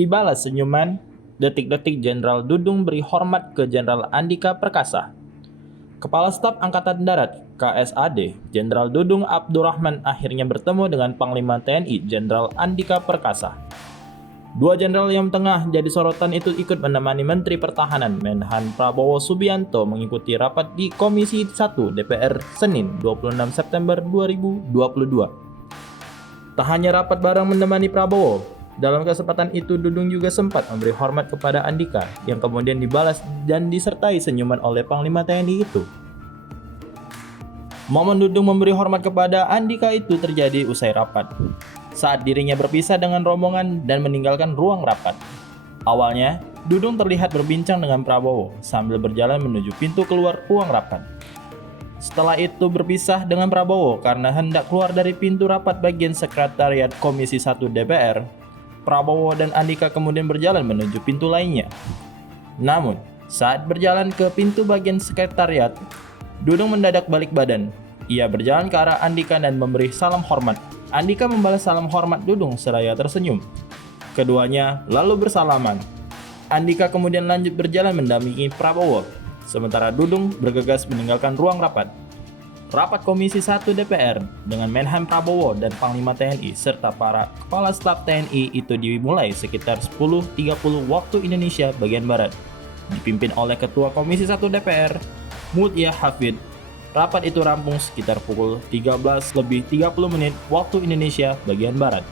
dibalas senyuman. Detik-detik Jenderal Dudung beri hormat ke Jenderal Andika Perkasa. Kepala Staf Angkatan Darat (KSAD) Jenderal Dudung Abdurrahman akhirnya bertemu dengan Panglima TNI Jenderal Andika Perkasa. Dua jenderal yang tengah jadi sorotan itu ikut menemani Menteri Pertahanan Menhan Prabowo Subianto mengikuti rapat di Komisi 1 DPR Senin 26 September 2022. Tak hanya rapat bareng menemani Prabowo, dalam kesempatan itu Dudung juga sempat memberi hormat kepada Andika yang kemudian dibalas dan disertai senyuman oleh Panglima TNI itu. Momen Dudung memberi hormat kepada Andika itu terjadi usai rapat, saat dirinya berpisah dengan rombongan dan meninggalkan ruang rapat. Awalnya, Dudung terlihat berbincang dengan Prabowo sambil berjalan menuju pintu keluar ruang rapat. Setelah itu berpisah dengan Prabowo karena hendak keluar dari pintu rapat bagian sekretariat Komisi 1 DPR. Prabowo dan Andika kemudian berjalan menuju pintu lainnya. Namun, saat berjalan ke pintu bagian sekretariat, Dudung mendadak balik badan. Ia berjalan ke arah Andika dan memberi salam hormat. Andika membalas salam hormat Dudung seraya tersenyum. Keduanya lalu bersalaman. Andika kemudian lanjut berjalan mendampingi Prabowo, sementara Dudung bergegas meninggalkan ruang rapat. Rapat Komisi 1 DPR dengan Menhan Prabowo dan Panglima TNI serta para Kepala Staf TNI itu dimulai sekitar 10.30 waktu Indonesia bagian Barat, dipimpin oleh Ketua Komisi 1 DPR, Mutia Hafid. Rapat itu rampung sekitar pukul 13.30 waktu Indonesia bagian Barat.